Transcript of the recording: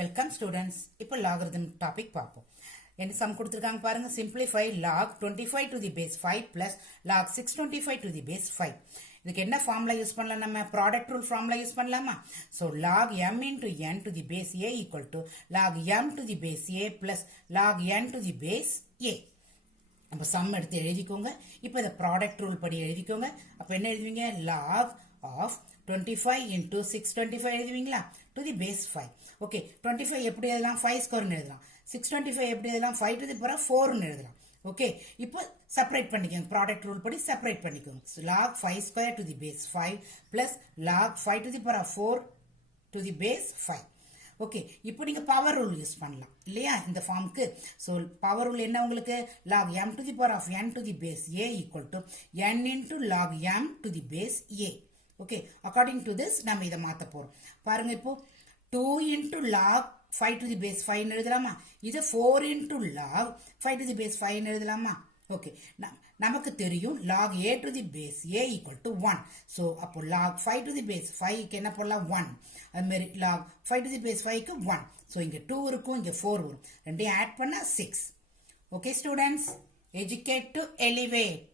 Welcome students. இப்போ logarithm topic பார்ப்போம். என்ன சம் கொடுத்துருக்காங்க பாருங்க. Simplify log 25 to the base 5 plus log 625 to the base 5. இதுக்கு என்ன ஃபார்முலா யூஸ் பண்ணலாம்? நம்ம ப்ராடக்ட் ரூல் ஃபார்முலா யூஸ் பண்ணலாமா? So log m into n to the base a equal to log m to the base a plus log n to the base a. நம்ம some எடுத்து எழுதிக்கோங்க. இப்போ இந்த product rule படி எழுதிக்கோங்க. அப்போ என்ன எழுதுவீங்க? log of 25 into 625 எழுதுவீங்களா? to the base 5. Okay, 25 எப்படி எழுதலாம்? 5 ஸ்கொயர்னு எழுதலாம். 625 எப்படி எழுதலாம்? 5 to the power 4னு எழுதலாம். ஓகே, இப்போ செப்பரேட் பண்ணிக்கோங்க. ப்ராடக்ட் ரூல் படி செப்பரேட் பண்ணிக்கோங்க. log 5 square to the base 5 plus log 5 to the power 4 to the base 5. Okay, இப்போ நீங்க பவர் ரூல் யூஸ் பண்ணலாம் இல்லையா இந்த ஃபார்முக்கு? ஸோ பவர் ரூல் என்ன உங்களுக்கு? log m to the power of n to the base a equal to n into log m to the base a. Okay, according to this நம்ம இதை மாற்ற போறோம். பாருங்க, இப்போ 2 into log 5 to the base 5 எழுதலாமா? இது 4 into log 5 to the base 5 எழுதலாமா? Okay, நமக்கு தெரியும் log a to the base a equal to 1. So அப்போ log 5 to the base 5க்கு என்ன போடலாம்? 1. அது மாதிரி log 5 to the base 5க்கு 1. So இங்க 2 இருக்கும், இங்க 4 வரும். ரெண்டையும் ஆட் பண்ணா 6. Okay students, educate to elevate.